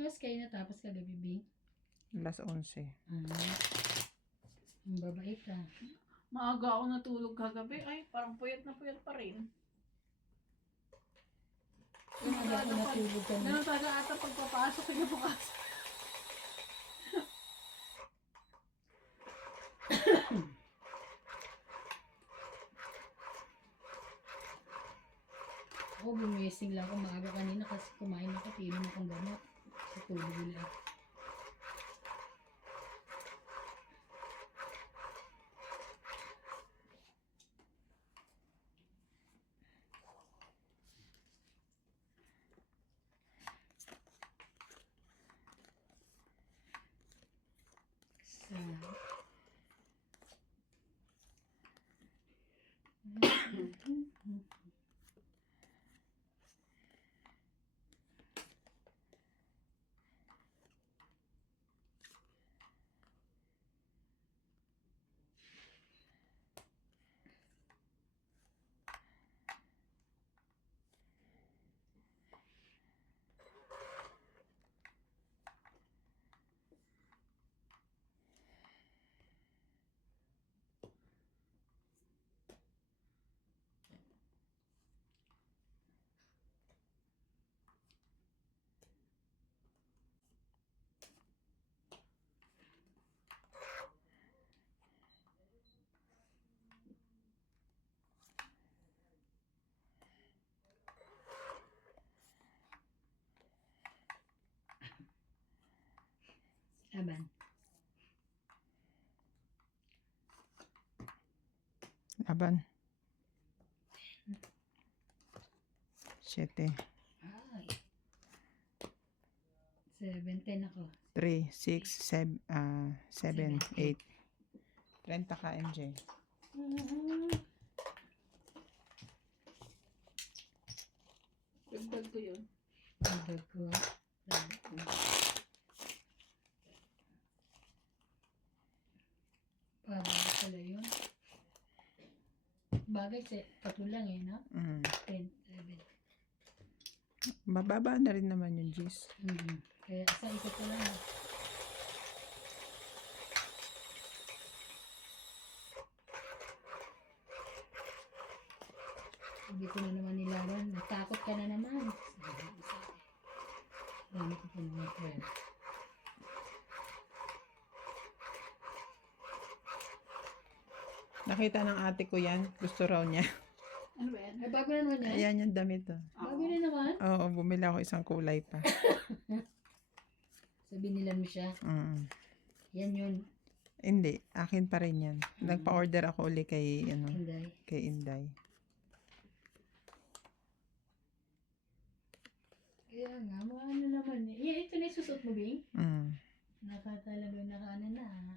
Nas kayo natapos kagabi, Bing? Alas 11. Ang babae ka. Maaga ako natulog kagabi. Ay, parang puyat na puyat pa rin. Umaga ako natulog ka na. Ganun talaga ata pagpapasok ko bukas. Ako bumising lang ako maaga kanina kasi kumain ako, pinom akong gamot. Sa tulog nila. Laban. Laban. 7. Ay. 7, 10 ako. 3, 6, 7, 8. 30 ka, MJ. Dagdag ko yun. Dagdag ko. Bagay pala yun. Bagay, tatlo lang eh, no? 10, 11. Bababa na rin naman yung G's. Kaya sa ikot ko lang. Sabi ko na naman nilaban. Natakot ka na naman. Dami ko po naman friend. Nakita ng ate ko yan. Gusto raw niya. Ano ba yan? Ay, bago na naman yan? Ayan yung damit. Oh. Bago na naman? Oo, bumili ako isang kulay pa. Sabi nila mo siya. Yan yun. Hindi, akin pa rin yan. Nagpa-order ako uli kay, Inday. kay Inday. Kaya nga, mga ano naman eh. Yeah, ito na yung susot mo, Bing? Nakatalaga nakaano na.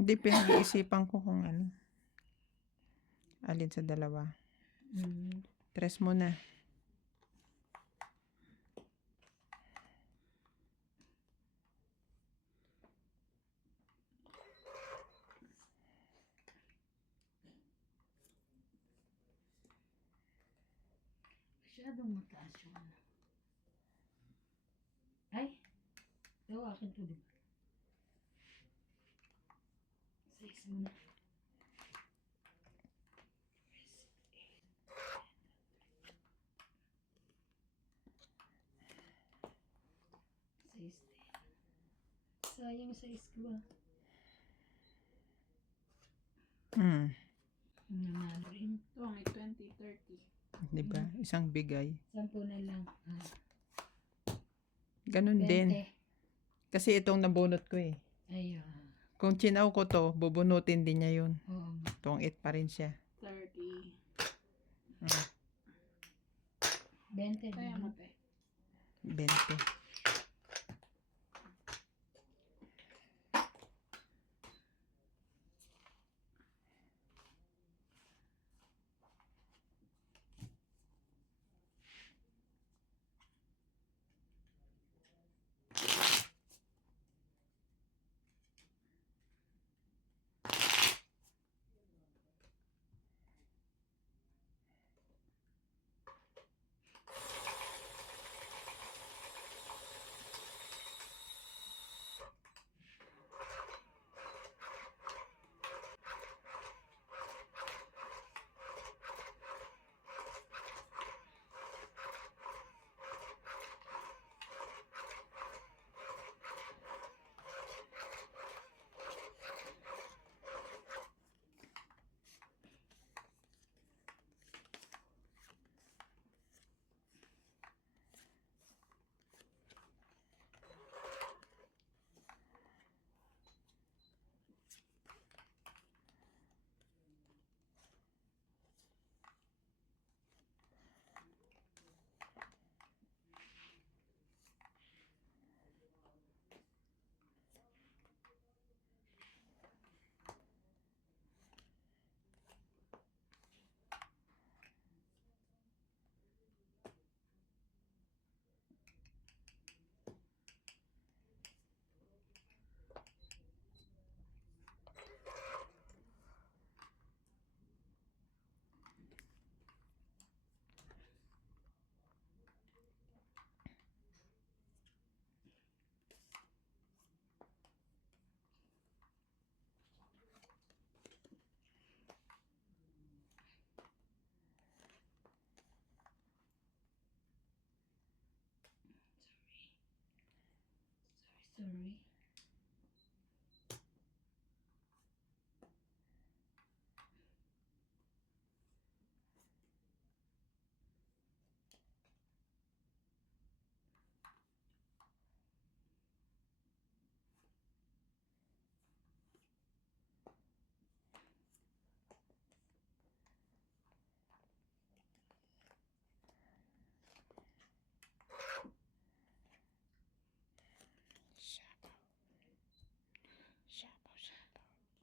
Hindi, pinag-iisipan ko kung ano. Alin sa dalawa. Tres mo na. Masyadong mataas yung ano. Ay! Ito, akin to, diba? 6 muna. Sayang sa ko ah. Nanalo rin. Ito, may 20, 30. Diba? Isang bigay. 10 na lang. Ganun 20. din. Kasi itong nabunot ko eh. Ayun. Kung chinaw ko to, bubunutin din niya yun. Oo. Itong 8 pa rin siya. 30. 20. Kaya mo, te. 20.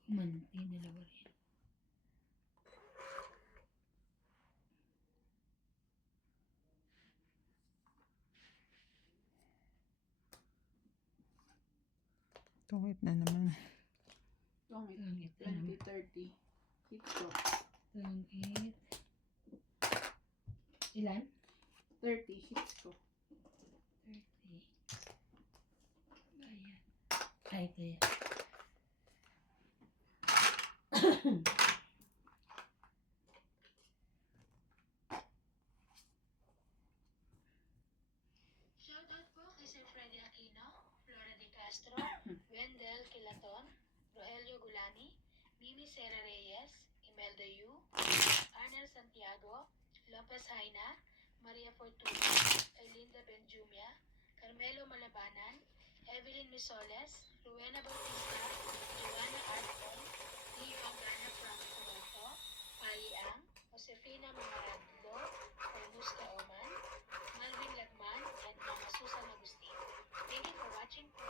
Umanti, dalawa rin. Tungit na naman. Tongit. Tungit na naman. 2030. Hit ko. Tungit. Ilan? 30 hits ko. 30. Ayan. Ay, ito yan. Shoutout po kay Sir Freddy Aquino, Flora De Castro, Wendell Kilaton, Rogelio Gulani, Mimi Sera Reyes, Imelda Yu, Arnel Santiago, Lopez Haina, Maria Fortuna, Elinda Benjumia, Carmelo Malabanan, Evelyn Misoles, Rowena Bautista, Joanna Arcon, Leo Angana from Toronto, Pali Ang, Josefina Mamarando, Augusta Oman, Malvin Lagman, and Mama Susan Agustin. Thank you for watching po.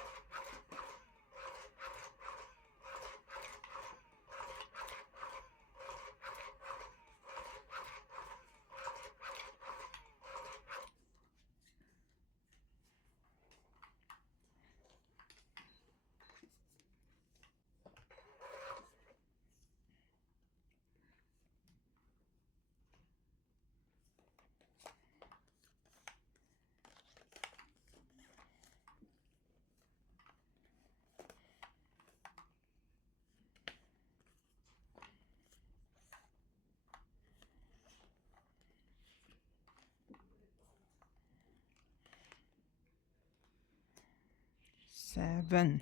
Seven.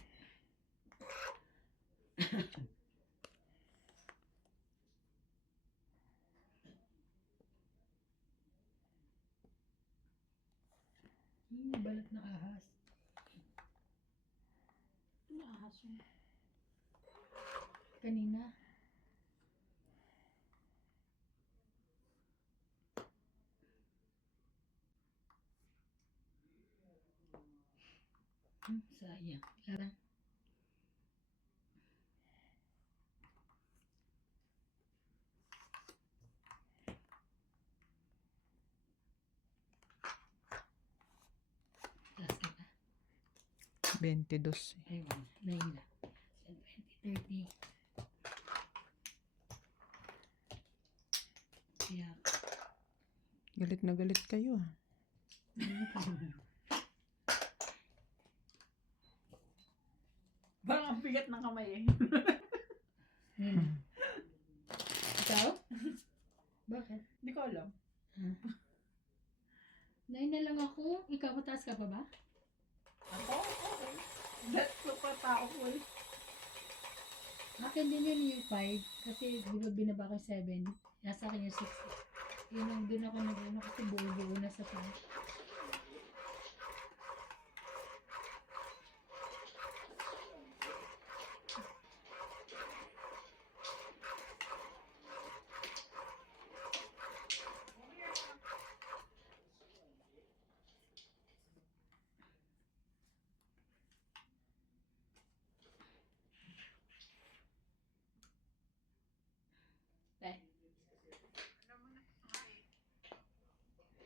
Balat na ahas. Naahas mo. Kanina. Sayang. Lara. Last ka pa. 22. Ayun. Naila. 20, 30. Kaya. Galit na galit kayo ah. Parang ang bigat ng kamay eh. Ikaw? Bakit? Hindi ko alam. Nine na lang ako. Ikaw, mataas ka pa ba? Ako? Okay. That's ko pa tao ko eh. Akin din yun yung 5. Kasi di ba binaba ko 7. Nasa akin yung 6. Yun ang doon ako nag-ano kasi buo-buo na sa 5.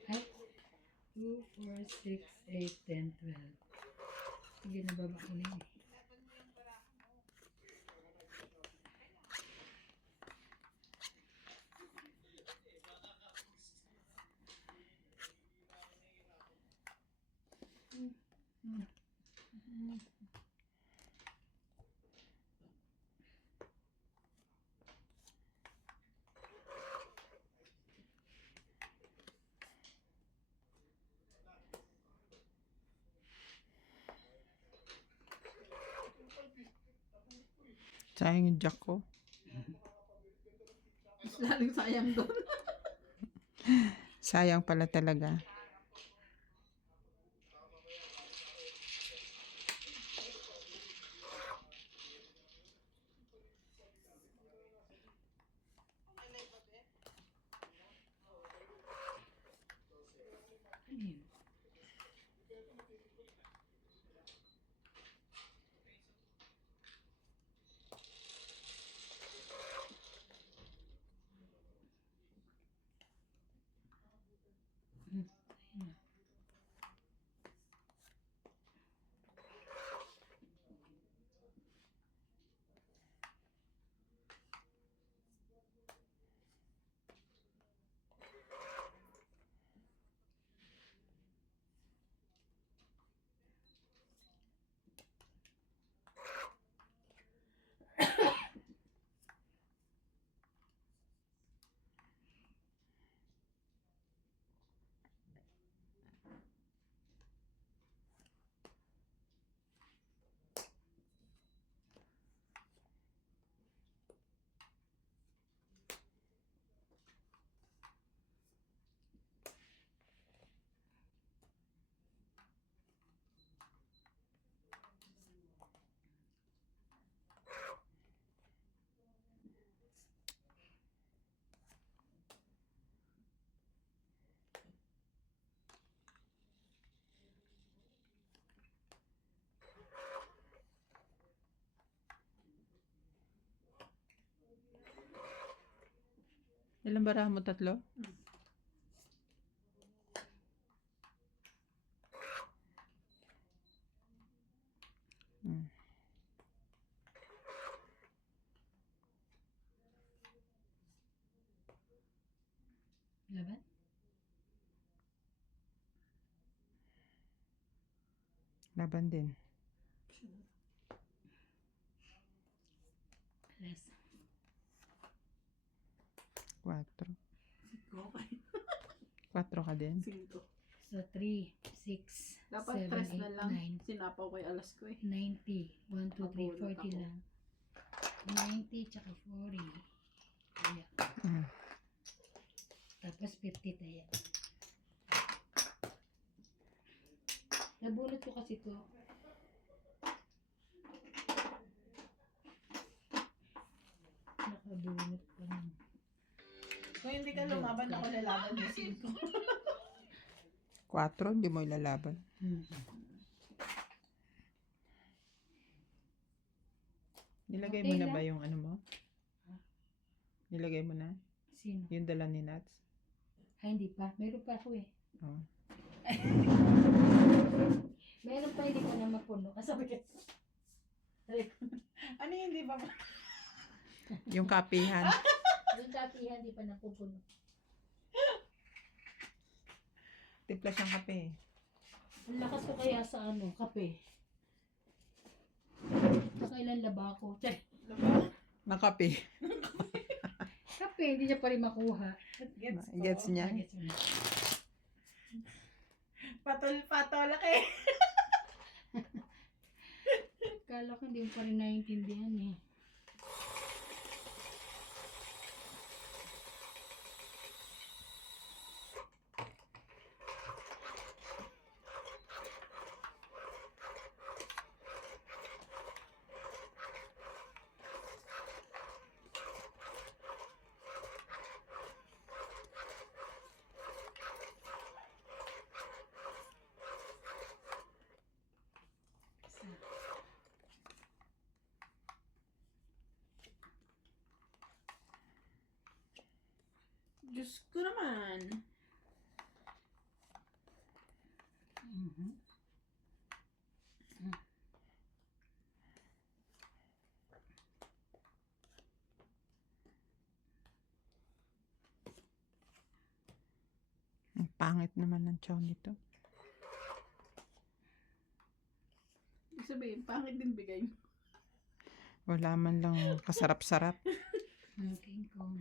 Ay, 2, 4, 6, 8, 10, 12. Sige, nababa ko na yun. Sayang yung jack ko. Mas laling sayang doon. Sayang pala talaga. Ano yun? Ilang barahan mo? 3? Hmm. Laban? Laban din. Alas. 4. Okay. 4 ka din? 5. So, 3, 6, Dapat 7, tres na 8, lang. 9, Sinapaw ko yung alas ko eh. 90. 1, 2, 3, Mabulot 40 ako. lang. 90 tsaka 40. Kaya. Mm. Tapos 50 tayo. Nabunot ko kasi to. Nakabunot ko ng Kung hindi ka lumaban, ako lalaban ng 5. 4, hindi mo ilalaban. Nilagay mo Okay na lang. ba yung ano mo? Nilagay mo na? Sino? Yung dala ni Nats? Ay, hindi pa. Meron pa ako eh. Oh. Meron pa, hindi ko na mapuno. Kasabi ko. Ano yung hindi ba? Yung kapihan. Yung kapihan, hindi pa napupuno. Tipla siyang kape. Ang lakas ko kaya sa ano, kape. Nakailan laba ako. Tsay, Na kape. kape, hindi niya pa rin makuha. Gets ko. Gets niya? Ah, gets mo na. Patol eh. Kala ko hindi mo pa rin naiintindihan eh. Diyos ko naman. Mhm. Ang pangit naman ng chow nito. Ibig sabihin, pangit din bigay mo. Wala man lang kasarap-sarap. King Kong.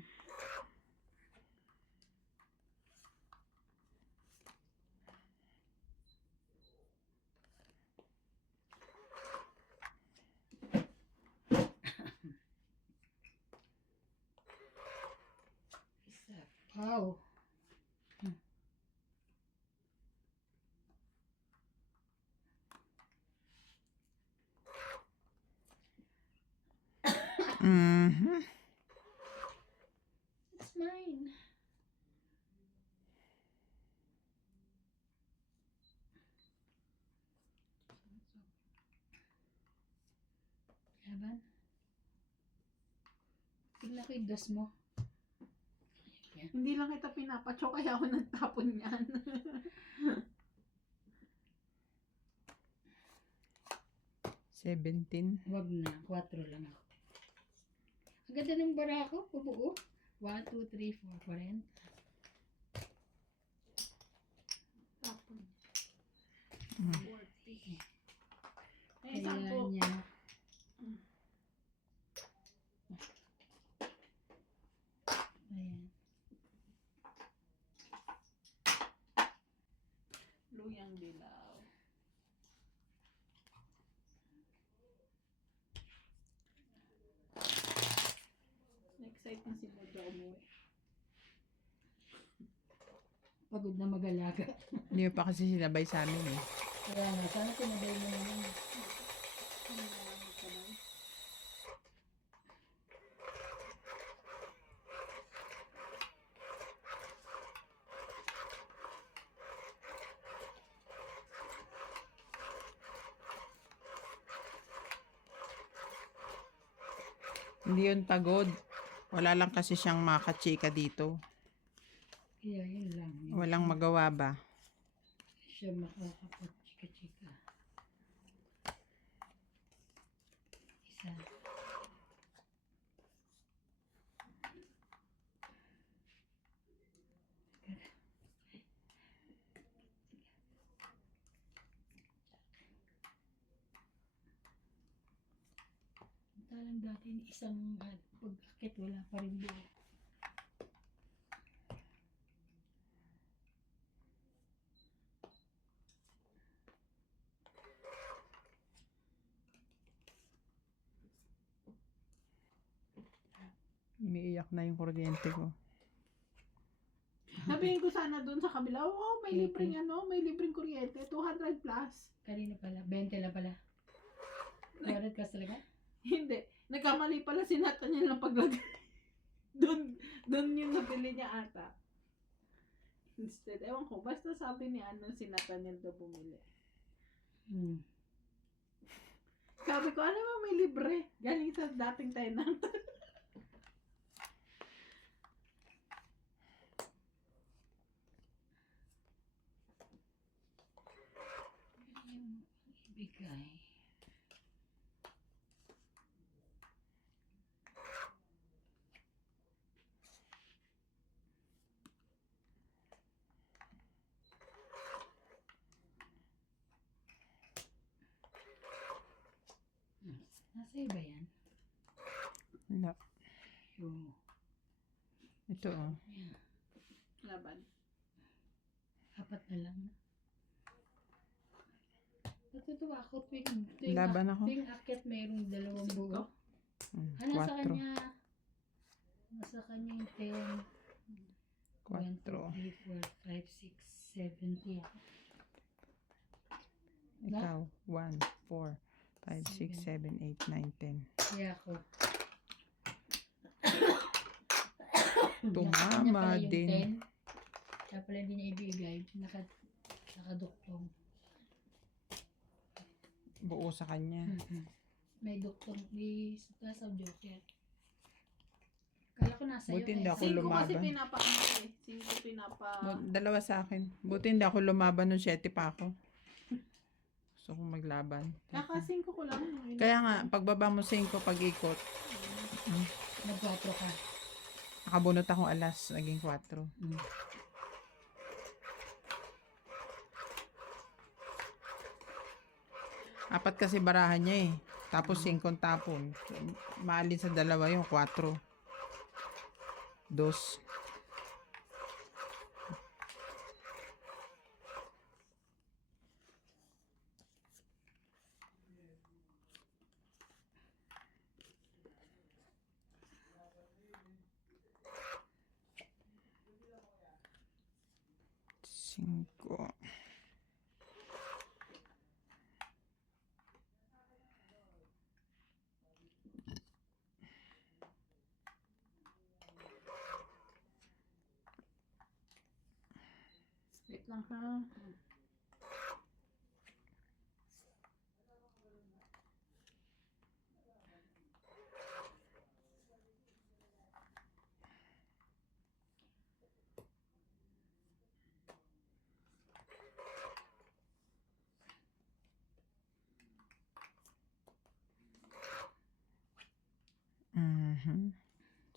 Isa. Wow. Mhm. It's mine. Laban. Tignan ko yung dos mo. Hindi lang kita pinapachok, kaya ako nagtapon yan. 17. Wag na. 4 lang ako. Ang ganda ng bara ko. Pubuo. 1, 2, 3, 4. 40. Tapon. Mm. 40. Ay, Kaya 10. niya. Ayan. Luyang dilaw. Na-excite na si Mojo umuwi. Pagod na mag-alaga. Hindi mo pa kasi sinabay sa amin eh. Kaya nga, sana tinabay mo naman. Ano naman magkabay? Hindi yun pagod. Wala lang kasi siyang makachika dito. Kaya yun lang. Yun. Walang magawa ba? Siya makakapag-chika-chika. Isa. Talang dati isang pag-akit wala pa rin buo. Umiiyak na yung kuryente ko. Sabihin ko sana doon sa kabila, oh, may libreng may libreng kuryente, 200 plus. Kanina pala, 20 lang pala. Kuwarat ka talaga? Hindi. Nagkamali pala si Nathaniel ng paglagay. Doon yung nabili niya ata. Instead, ewan ko, basta sabi ni si Nathaniel daw bumili. Hmm. Sabi ko, ano mo may libre? Galing sa dating tenant. Yung ibigay. Nasa iba yan? Wala. Yung, Ito oh. yan. Laban. Apat na lang. Natutuwa ako tuwing Laban ako. tuwing akyat mayroong dalawang buo. Nasa 4. kanya. Nasa kanya yung 10. 1, 2, 4. 3, 4, 5, 6, 7, 8. Ikaw. 1, 4, 5, 6, 7, 8, 9, 10. Kaya ako. Tumama din. Kaya pala hindi niya ibigay. Nakaduktong. Buo sa kanya. May duktong. Sa joker. Kala ko nasa iyo. Buti hindi ako 5 kasi lumaban. pinapaano eh. 5 pinapa... Dalawa sa akin. Buti hindi ako lumaban nung 7 pa ako. Gusto kong maglaban. Kaka 5 ko lang. Yung Kaya nga, pagbaba mo 5 pag ikot, Nag-4 ka. nakabunot akong alas, naging 4. Apat kasi barahan niya eh. Tapos 5 tapon. Maalin sa dalawa yung 4. 2. Cinco. Wait lang ha.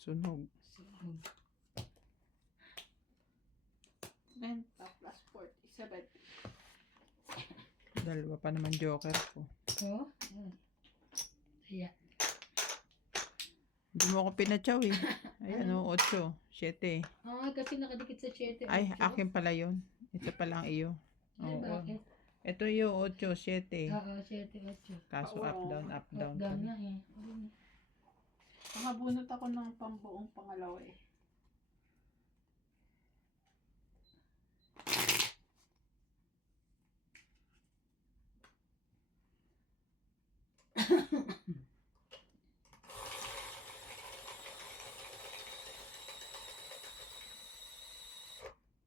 Sunog. 90 plus 47. Dalawa pa naman joker ko. Oh? Ayan. Hindi mo ako pinatsaw eh. Ayan o, 8. 7. Kasi nakadikit sa 7. Ay, akin pala yun. Ito pala ang iyo. Ay, Oo. bakit? Ito yung 8, 7. Oo, 7, 8. Kaso up, down, up, down. Down pala. nga eh. Nakabunot ako ng pambuong pangalawa eh.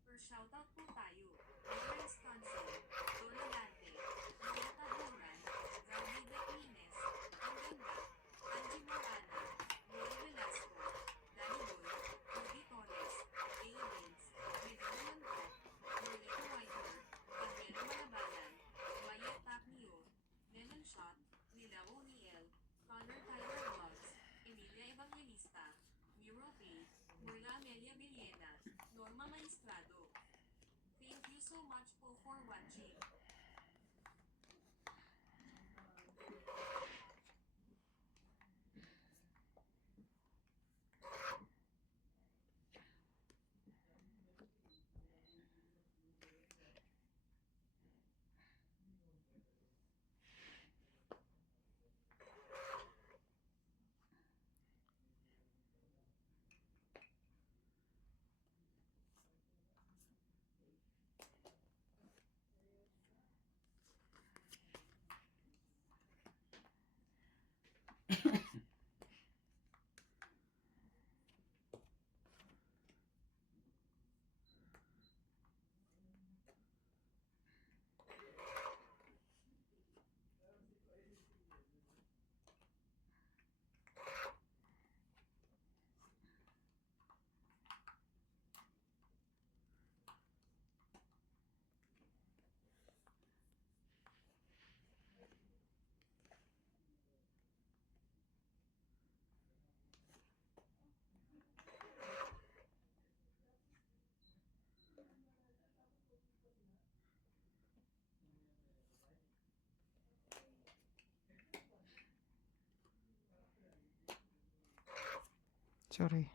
Per shoutout po tayo. Lawrence Consul, Donna Dante, Loretta Duran, Gaudi Bequines, Ang Ganda, Angie Morana, Roy Velasco, so much po for watching. Sorry.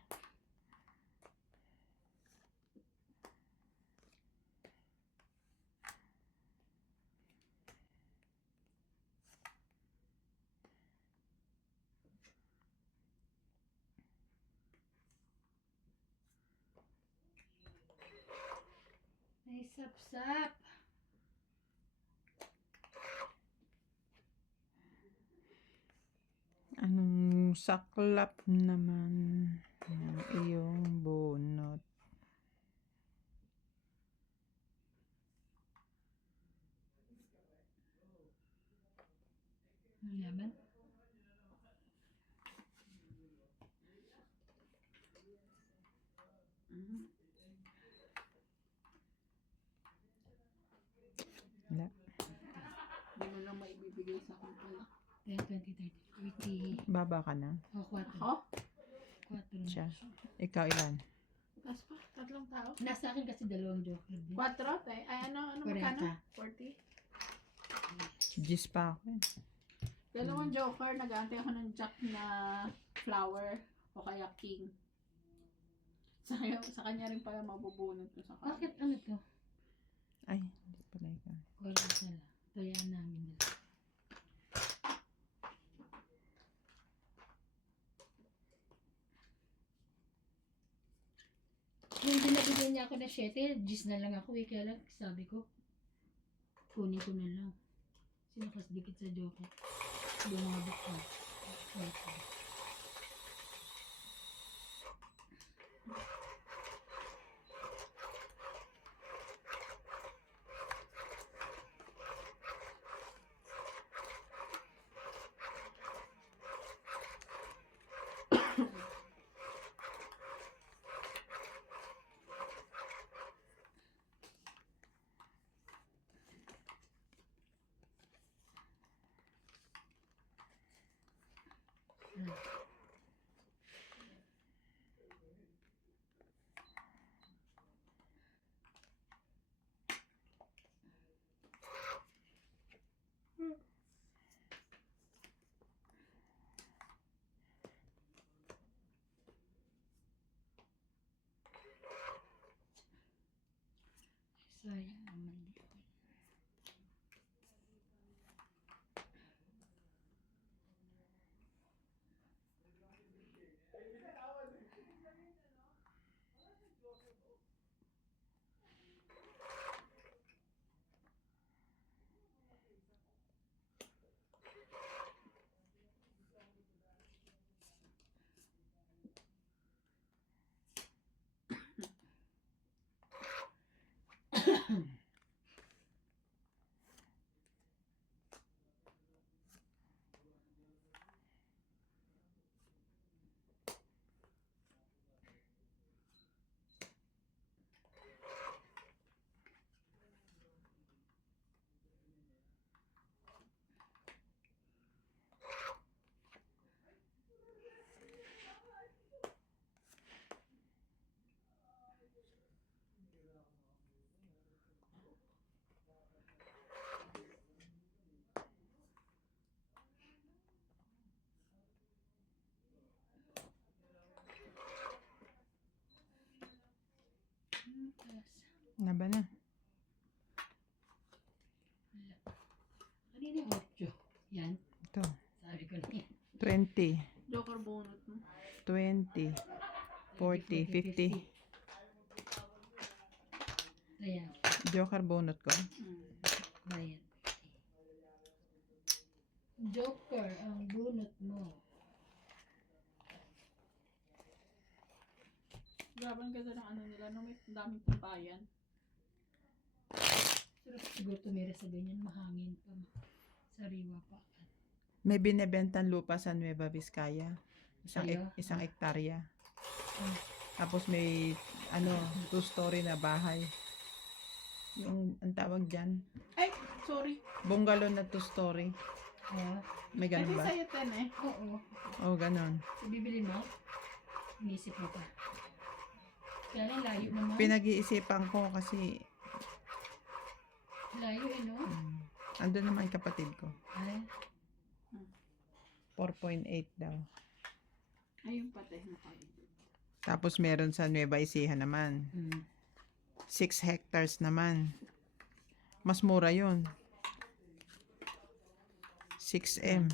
Ay, sap-sap. Anong saklap naman ng iyong bunot? Ang laban. Mhm. Wala. Hindi mo lang maibibigay sa akin pala. 10, 20, 30, 40. Baba ka na. O, 4. Ako? 4 Siya. Ikaw ilan? Taas pa, tatlong tao. Nasa akin kasi dalawang joker din. 4, tay. Ay, ano magkano? 40. Gis pa ako eh. Dalawang joker, nag-aantay ako ng jack na flower o kaya king. Sa kanya rin pala mabubunot ko sa kanya. Bakit ano to? Ay, hindi pala ikaw. Wala sala. Tuyaan namin nila. Yung binabigyan niya ako na 7, gis na lang ako eh. Kaya lang sabi ko, kunin ko na lang. Sinakas dikit sa joker. Bumabot ko. Okay. Sayang naman. Na ba na? Kanina yung 8. Yan. Ito. Sabi ko na yan. 20, Joker bonus mo. 20, 40, 50. Ayan. Joker bonut ko. Bayan. Joker ang bunot mo. Grabe ang ganda ng ano nila, no? May daming tambayan. Sarap siguro tumira sa ganyan. Mahangin pa. Sariwa pa. May binebentang lupa sa Nueva Vizcaya. Sa'yo? Isang ektarya. Ah. Tapos may 2-story na bahay. Yung ang tawag dyan, Ay, sorry. bungalow na 2-story. Ah, May ganun Kasi ba? sa'yo 10 eh. oo. Oh, ganon. Bibili mo? Inisip mo pa. Kaya lang layo naman. Pinag-iisipan ko kasi Layo no? andun naman kapatid ko. Ay, 4.8 daw. Ayun pati. Nakali. Tapos meron sa Nueva Ecija naman. 6 hectares naman. Mas mura yun. 6M.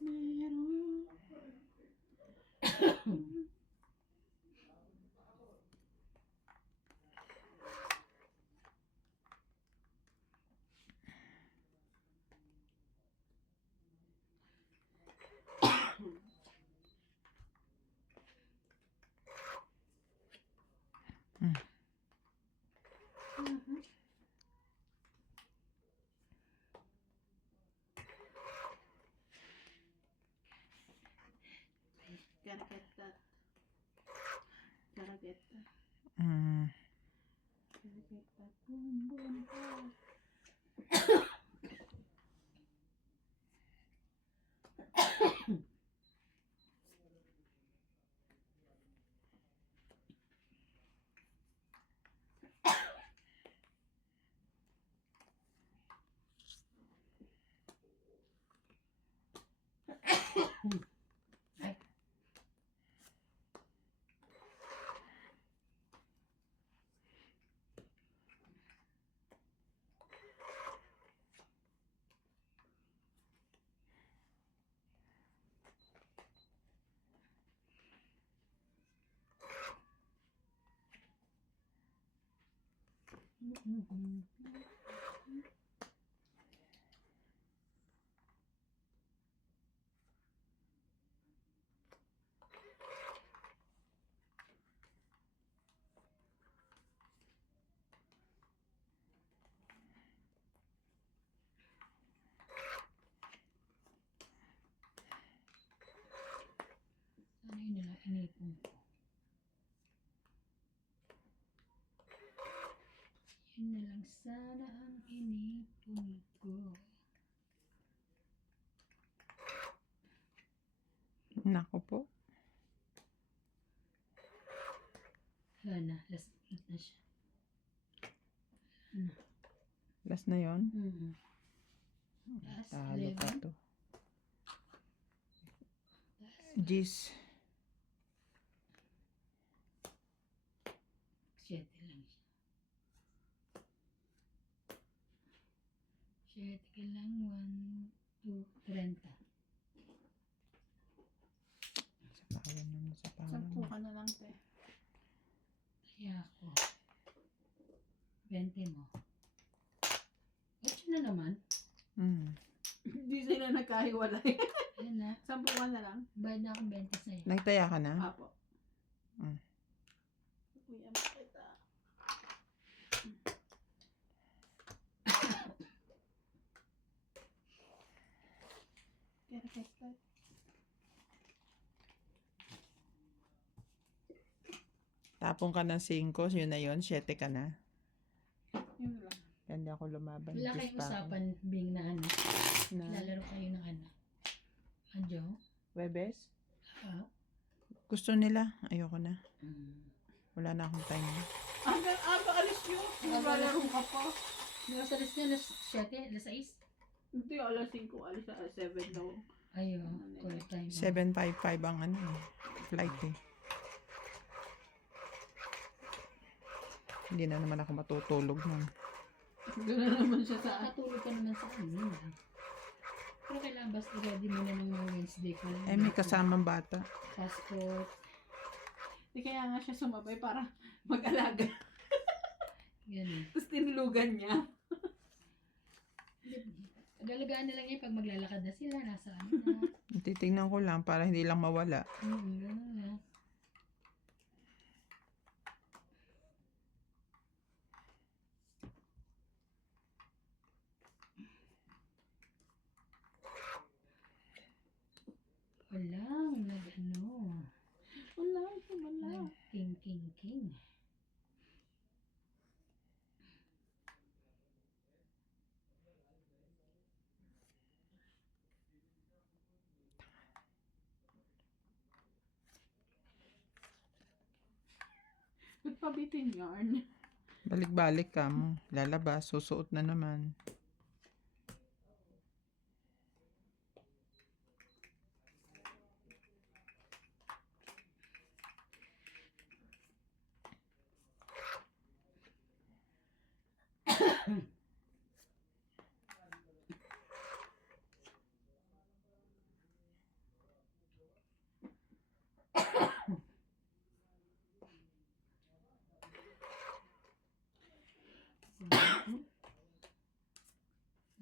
Meron. Gotta get that. Gotta get that. Mm. Gotta get that. Boom, boom, boom. Ano yun nila inipon ko? Yun na lang sana ang inipon ko. Nako po. Wala na. Last na siya. Last na yon. Last Talo pa 11. to. Gis. 7 lang siya. 7 ka lang. 1, 2, 30. Sapawan naman, sapawan. 10 ka na lang, te. Kaya ako. 20 mo. 8 na naman. Hindi sila nagkahiwalay. Ayan na. 10 ka na lang. Bayad na akong 20 sa'yo. Nagtaya ka na? Apo. Mm. Kuya, makita. Gotta get that. Tapong ka ng 5, yun na yun, 7 ka na. Yun lang. Hindi ako lumaban. Wala Gis kayong pa ako. usapan being na ano. Na Lalaro kayo ng ano. Anjo? Webes? Ah? Gusto nila, ayoko na. Wala na akong time. Hanggang aga alis yun. Naglalaro ka pa. Mga sa alas niya, alas 7, alas 6. Hindi, alas 5, alis sa 7 daw. Ayo, call time. 7:55 ang ano flight eh. Hindi na naman ako matutulog nun. Doon na naman siya sa... Nakatulog ka naman sa kanina. Pero kailangan basta ready mo na ng mga Wednesday ka lang. Eh, may kasamang bata. Passport. Di kaya nga siya sumabay para mag-alaga. Ganun. Tapos tinulugan niya. Galagaan na lang yan pag maglalakad na sila. Nasa ano na. Titingnan ko lang para hindi lang mawala. Ganun na. Walang nag-ano. Wala, wala. Nag-king. Nagpabitin yarn. Balik-balik ka mo. Lalabas, susuot na naman.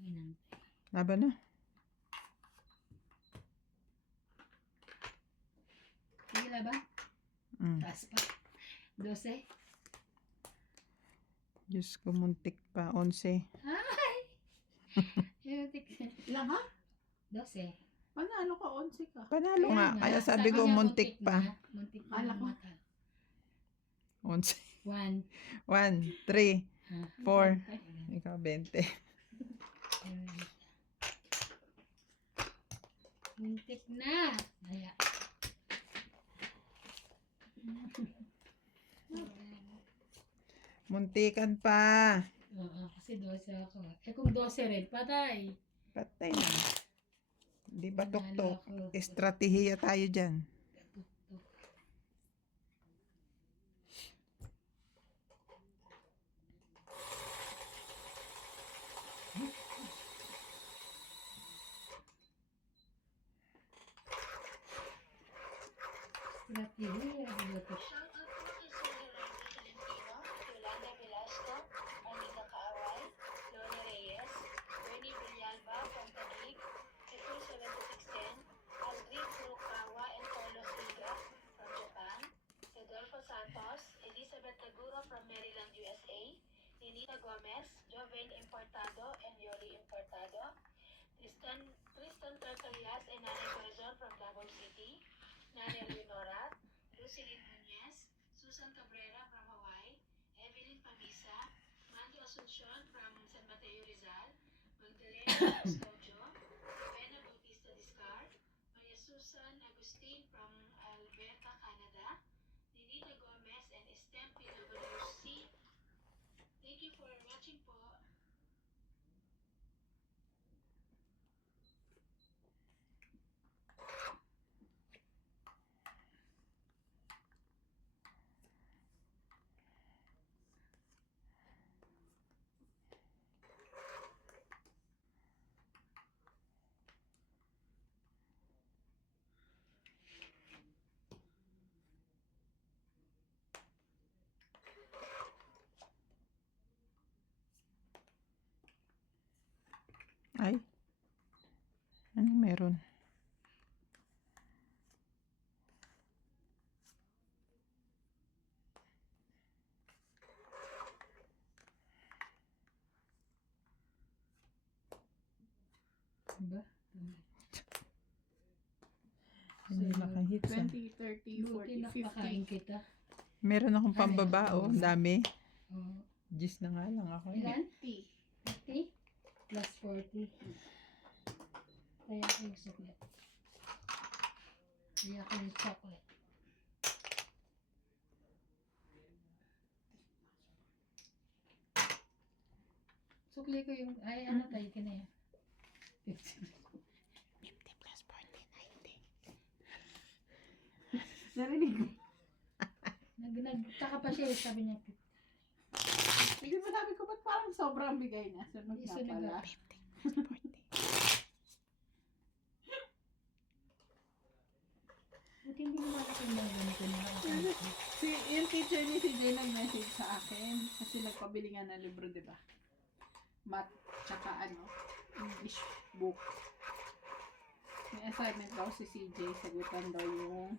Ayun. Laban na. Sige na ba? Taas pa. 12. Diyos ko, muntik pa. 11. Ilang ha? 12. Panalo ka, 11 ka. Panalo nga. Kaya sabi ko, niya, muntik pa. Muntik pa. Kala ko. 11. 1. 1, 3, 4. Ikaw, 20. Muntik na. Kaya. Muntikan pa. Oo, kasi 12 ako. Eh kung 12 rin, patay. Patay na. Di ba tuktok? Nanalo ako. Estratehiya tayo dyan. Tuktok. Estratehiya. Tuktok. Shoutout po kay Sir Lorenzo Tolentino, Yolanda Velasco, Anita Kaaway, Lona Reyes, Bernie Villalba from Taguig, Tifur 7610, Aldrin Furukawa and Carlos Higa from Japan, Rodolfo Santos, Elizabeth Taguro from Maryland, USA, Ninita Gomez, Joven Importado and Yoli Importado, Tristan Tertalias and Nanay Corazon from Davao City, Nanay Leonora, Lucilin Nunez, Susan Cabrera from Hawaii, Evelyn Pamisa, Mandy Asuncion from San Mateo Rizal, Magdalena Custodio, Rowena Bautista Discar, Maria Susan Agustin from Alberta, Canada, Ninita Gomez and Estem PWC. Thank you for watching po. Ay. Ano meron? Diba? Hindi nakahit sa. 20, 30, Buti 40, nakakain 50. kita. Meron akong pambaba, oh. Ang dami. Oh. Gis na nga lang ako. Ilan? 50. 50 plus 40. Kaya ko yung chocolate. Kaya ko yung chocolate. Sukli ko yung, ay ano tayo ka na yan. 50 plus 40, 90. Narinig mo. Nagtaka pa siya, sabi niya, Hindi ba sabi ko, ba't parang sobrang bigay niya? Sunog na Sunog pala. na. 50 plus 40. buti hindi naman ako yung mga ganito na. Yung teacher ni si Jay nag-message sa akin kasi nagpabili nga ng libro, di ba? Math, tsaka English book. May assignment daw si CJ, sagutan daw yung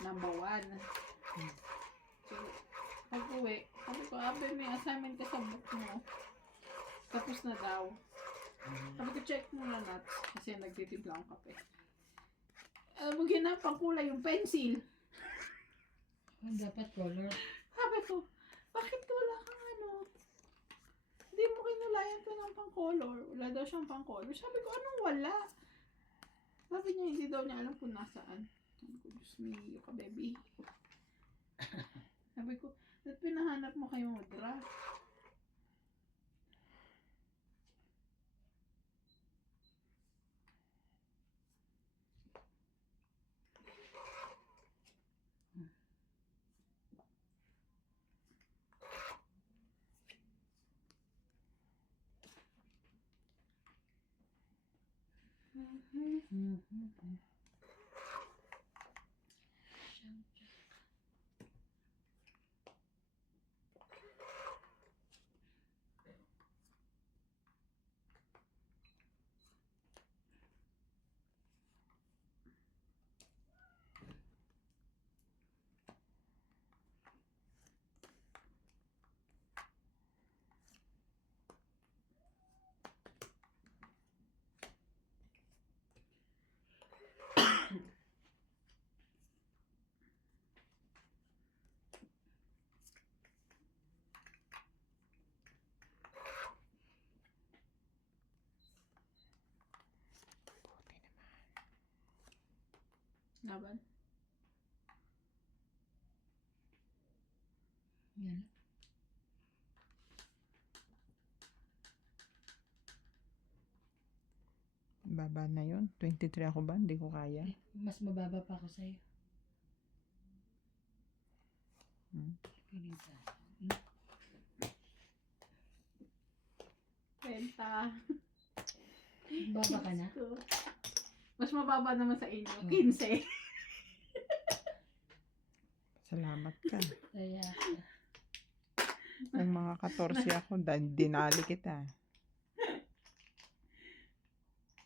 number 1. So, pag-uwi, sabi ko, Abe, may assignment ka sa book mo. Tapos na daw. Sabi ko, check mo na nuts. Kasi nagtitimpla akong kape. Alam mo, ginapang kulay yung pencil. Dapat color. Sabi ko, bakit wala kang Hindi mo kinulayan to ng pang-color. Wala daw siyang pang-color. Sabi ko, anong wala? Sabi niya, hindi daw niya alam kung nasaan. Sabi ko, Diyos me, ka baby. Sabi ko, ba't pinahanap mo kayo mudra? Laban? Yan. Baba na yun. 23 ako ba? Hindi ko kaya. Mas mababa pa ako sa'yo. Piling sa. Penta. Baba ka na? Mas mababa naman sa inyo. 15. Salamat ka. Kaya, Kung mga 14 ako, dinali kita.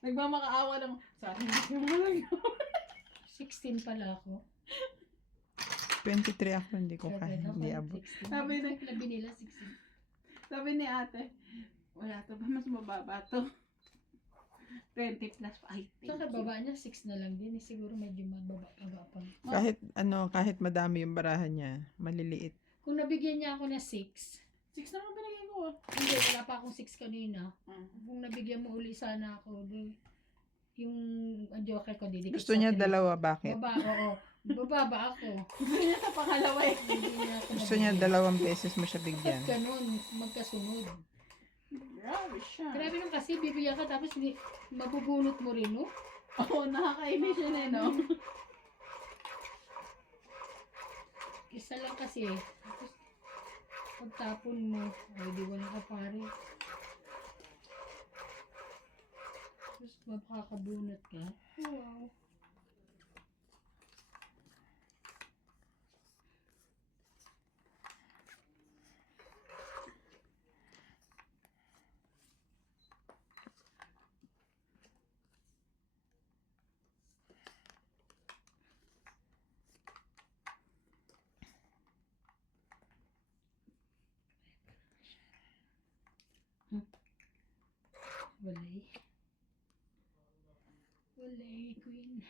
Nagmamakaawa lang. Sana hindi mo lang yun. 16 pala ako. 23 ako, hindi ko kaya. Ako, Hindi abot. 16. Sabi na- Labi nila 16. Sabi ni ate, wala to ba? Mas mababa to. 20 plus. Ay, Saka baba niya 6 na lang din. Siguro medyo mababa pa. Kahit madami yung barahan niya, maliliit. Kung nabigyan niya ako na 6, 6 naman binigay ko. hindi, wala pa akong 6 kanina. Mm. Kung nabigyan mo uli sana ako, yung joker ko didikit Gusto niya sa dalawa, bakit? Baba, oo. Bababa ako. Hindi niya sa pangalawa eh. Hindi niya ako Gusto niya nabigyan. 2 beses mo siya bigyan. Bakit ganun? Magkasunod. Grabe siya. Grabe nung kasi bibigyan ka tapos mabubunot mo rin, no? Oo, nakakainis yun eh, no? Isa lang kasi. Tapos pagtapon mo, ay di wala ka pare. Tapos makakabunot ka. Wow. Walay. Walay, queen.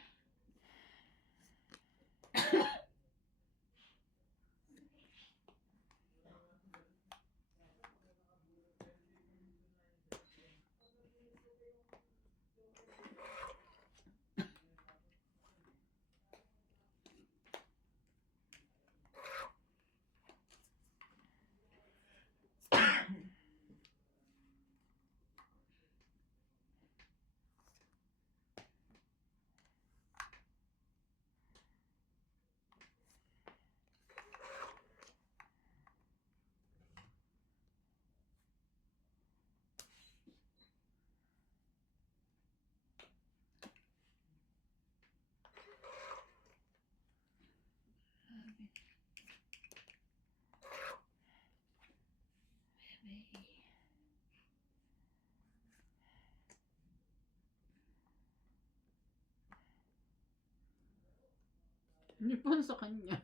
Hindi pa sa kanya.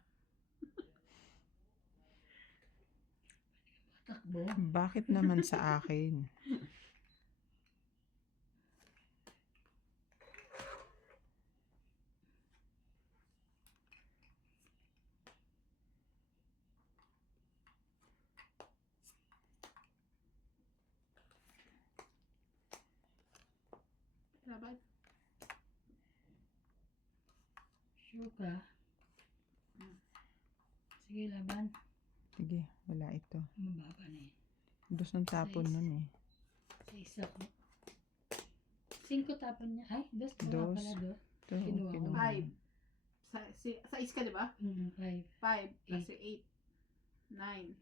Takbo. Bakit naman sa akin? Laban. Sure ka? Sige, laban. Sige, wala ito. Mababa na eh. Dos ang tapon nun eh. Sa isa ko. 5 tapon niya. Ay, dos. Wala Dos. pala dos. Ito, Kinuha ko. kinuha. 5. Sa is ka, di ba? 5. 5 kasi 8, 9,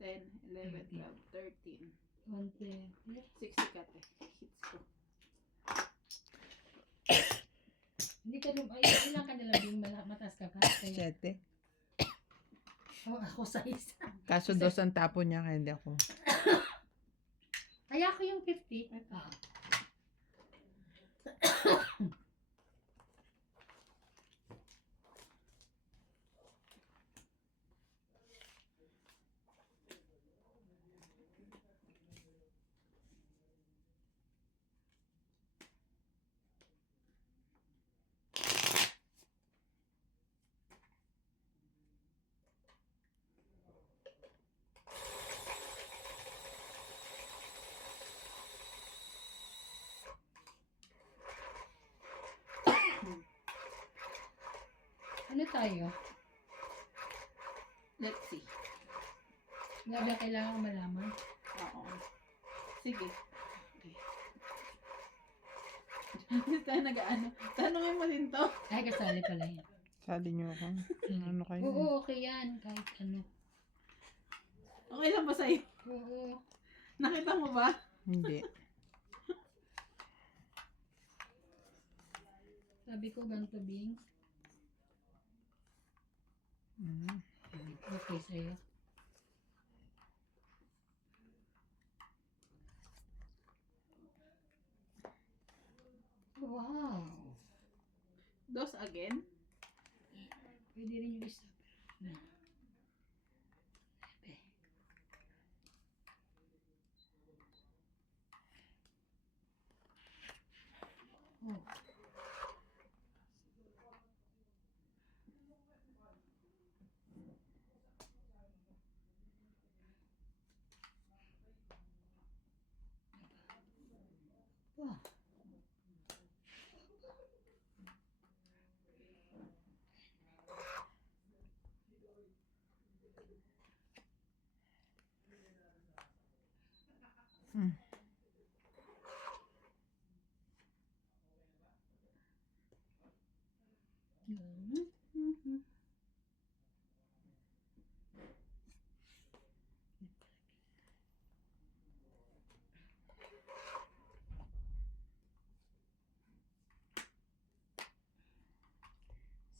10, 11, 12, 13. 20. 60 ka, te. Hits ko. Hindi ka ay, ilang ka nalang yung mataas ka ka? Kaya, 7. ako sa isa. Kaso dos ang tapon niya, kaya hindi ako. Kaya ako yung 50. Ah. Ano tayo? Let's see. Wala ba kailangan ko malaman? Oo. Sige. Hindi tayo nag-ano. Tanungin mo din to. Ay, kasali pala yan. Sali niyo ako. Ano kayo? Oo, okay yan. Kahit ano. Okay lang ba sa'yo? Oo. Nakita mo ba? Hindi. Sabi ko ganito, Bing. Mm. Okay sa'yo. Wow. Dos again. Pwede rin yung isa. Na. Ebe. Oh. Wow. Mm.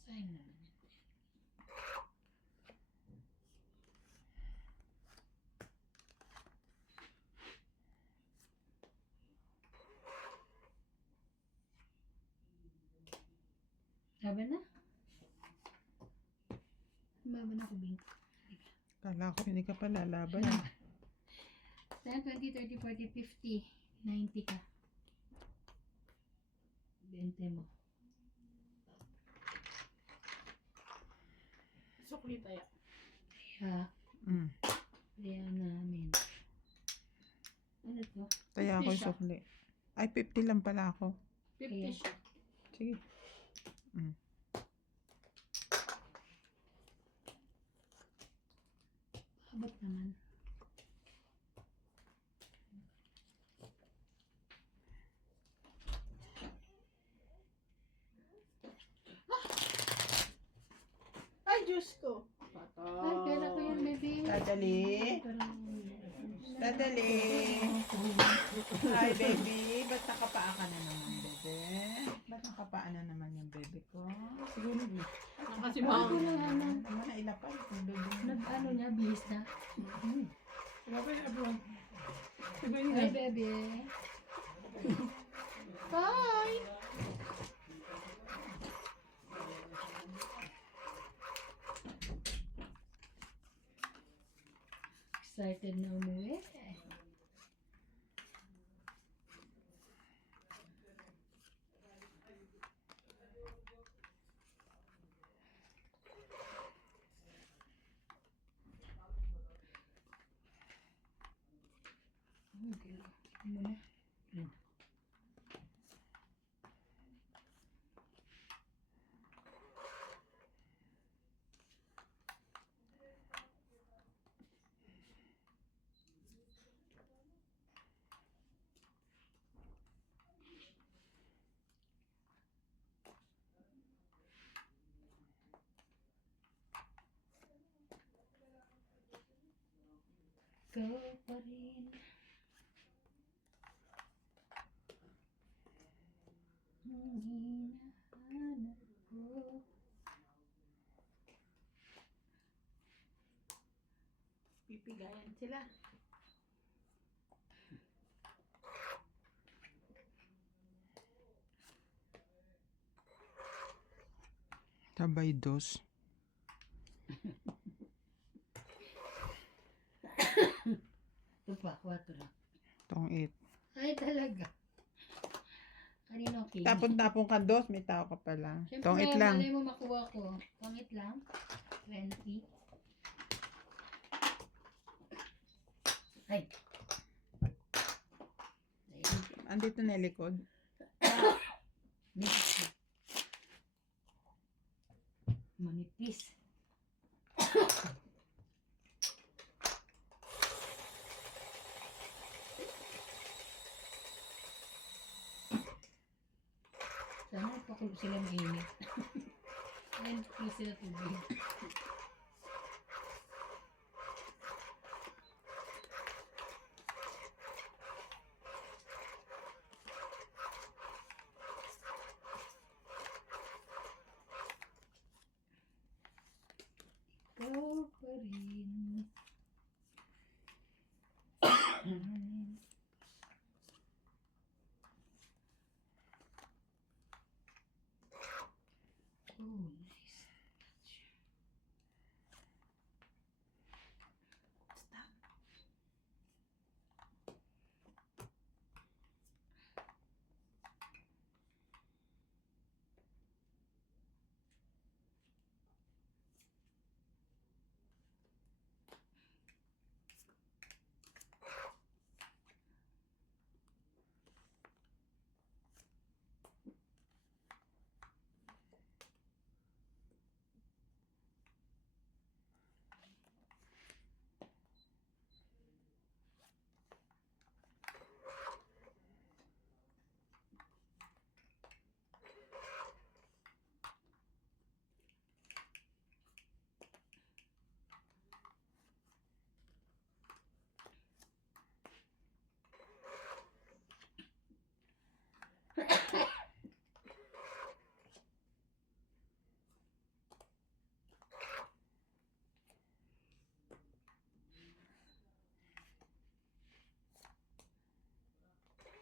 Sayang naman yan. Laban na? Laban ako, Bing. Kala ko hindi ka pa lalaban. 10, 20, 30, 40, 50, 90 ka. 20 mo. Sukli tayo. Kaya, Mm. kaya namin. Ano to? Kaya ako 50 siya. sukli. Ay, 50 lang pala ako. 50 Ayan. siya. Sige. Mm. Abot naman. Ay, Diyos ko. Ay, pera ko yan, baby. Dadali. Dadali. Hi, baby. Ba't nakapaa ka na naman, bebe? Ba't Ba't nakapaana naman yung bebe ko? Siguro hindi. Nakasimahang. Bago na nga na. Ano na ilapad? Kung doon. Nag-ano niya, bihis na. Hi, bebe. Bye! Excited na umuwi. Okay. Ano na? Ikaw pa rin. Ang hinahanap ko. Pipigayan sila. Tabay dos. Ito pa, 4 lang. Tong 8. Ay, talaga. Kanino king? Tapon-tapon ka dos, may tao ka pala. Siyempre, Tong 8 lang. malay mo makuha ko. Pangit lang. 20. Ay. Andito na likod. Manipis. Manipis. Sana pakulo sila mainit. Then, please sila tubig. Ikaw pa rin. Oh, nice.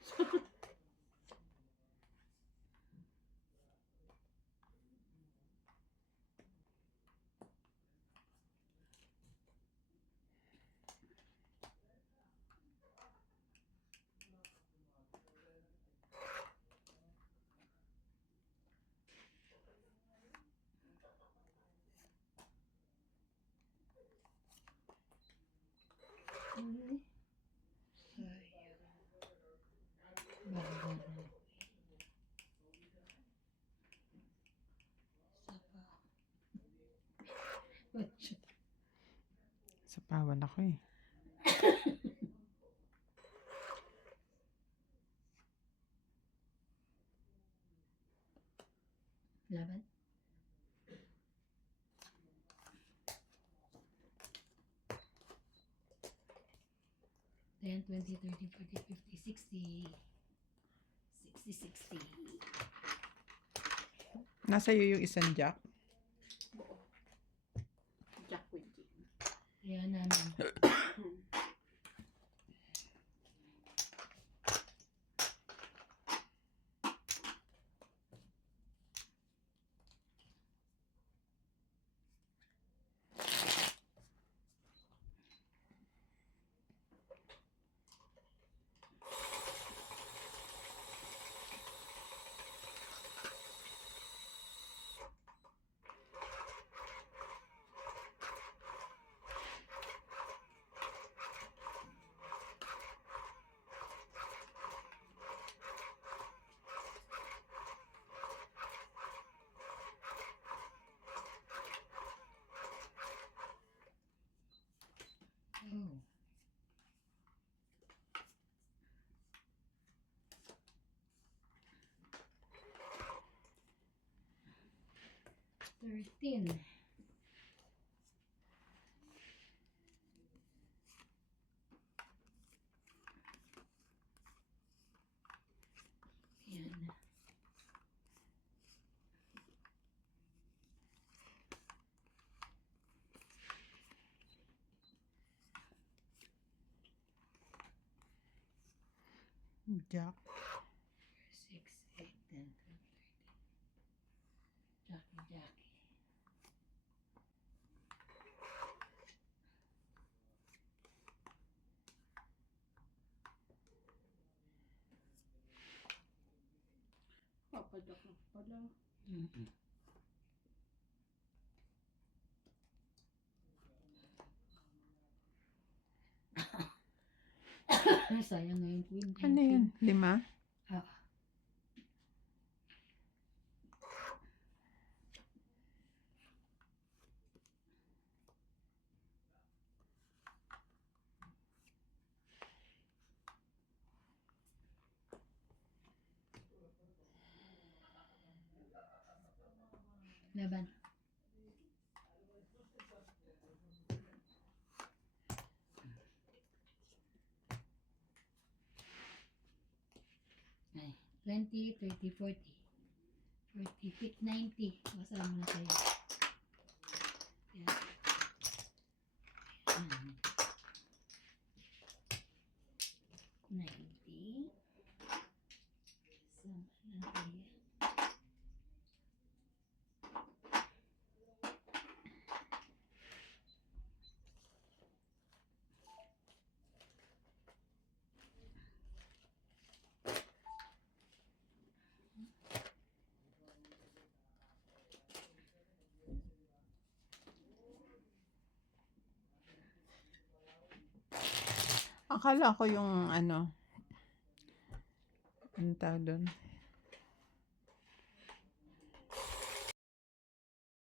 Stop. Ay. Sayang. Bago na. Sapa. Sapawan ako eh. Laban. Ten, 20, 30, 40, 50, 60. 60, 60. Nasa iyo yung isang jack. Jack with king. Kaya namin. Oh. $13. Yan. Jack. 6, 8, 10, 12, 13. Jackie. Papadak lang pala. Mm. Sayang nga yung queen. Ano yan? 5? Ah. Laban. Ay, 20, 30, 40. 40, 90. Masama na tayo. Yan. Yan. 90. Sama na tayo. Akala ko yung ano tawag doon?